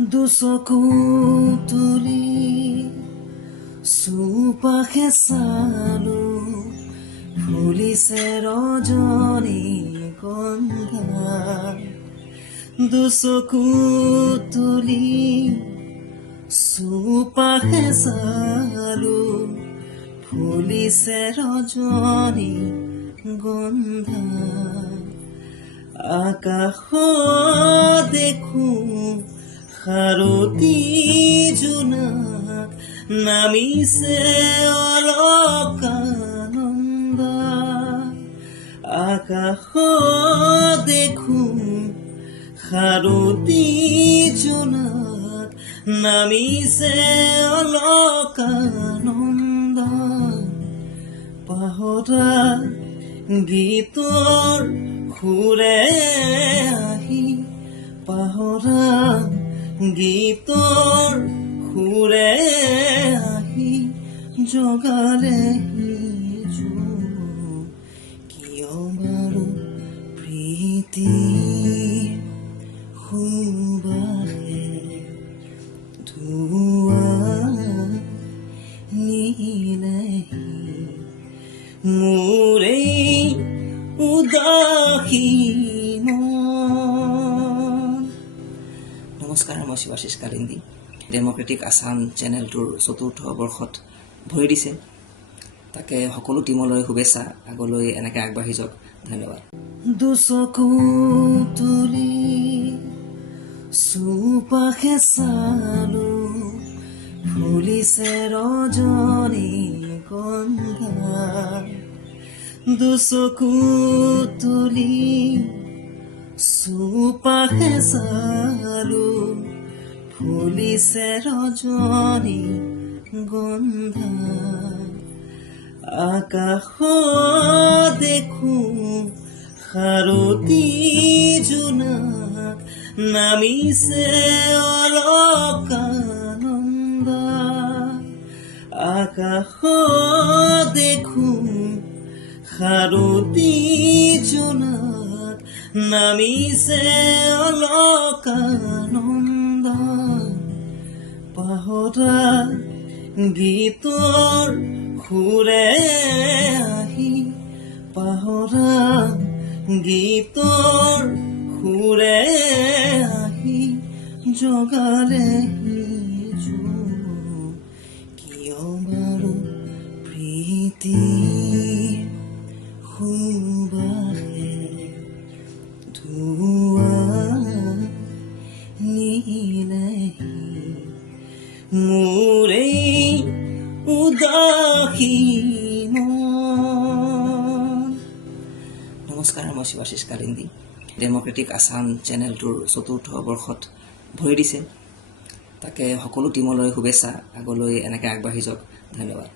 দুচকু তুলি চৌপাশে চালো ফুলিছে ৰজনী গন্ধা। দুচকু তুলি চৌপাশে চালো ফুলিছে ৰজনী গন্ধা। আকাশত দেখো শাৰদী জোনাক নামিছে অলকানন্দা। আকাশত দেখো শাৰদী জোনাক নামিছে অলকানন্দা। পাহৰা গীতৰ সুৰে আহি পাহৰা গীতৰ সুৰে আহি জগালে কিয় বাৰু প্ৰীতি সুবাসে ধুৱা নিলেহি মোৰ এই উদাসী মন। নমস্কাৰ, মই শিৱাশিষ কালিন্দী। ডেম'ক্ৰেটিক আছাম চেনেলটোৰ ৪ৰ্থ বৰ্ষত ভৰি দিছে, তাকে সকলো টীমলৈ শুভেচ্ছা। আগলৈ এনেকৈ আগবাঢ়ি যাওক। ধন্যবাদ। দুচকু তুলি চৌপাশে চালো ফুলিছে ৰজনী গন্ধা। দুচকু তুলি চৌপাশে চালো ফুলিছে ৰজনী গন্ধা। আকাশত দেখো শাৰদী জোনাক নামিছে অলকানন্দা। আকাশত দেখো শাৰদী জোনাক নামিছে অলকানন্দা। পাহৰা গীতৰ সুৰে আহি পাহৰা গীতৰ সুৰে আহি জগালে কিয় বাৰু প্ৰীতি সুবাসে ধুৱা নিলেহি মোৰ এই উদাসী মন। নমস্কাৰ, মই শিৱাশিষ কালিন্দী। ডেম'ক্ৰেটিক আছাম চেনেলটোৰ ৪ৰ্থ বৰ্ষত ভৰি দিছে, তাকে সকলো টীমলৈ শুভেচ্ছা। আগলৈ এনেকৈ আগবাঢ়ি যাওক। ধন্যবাদ।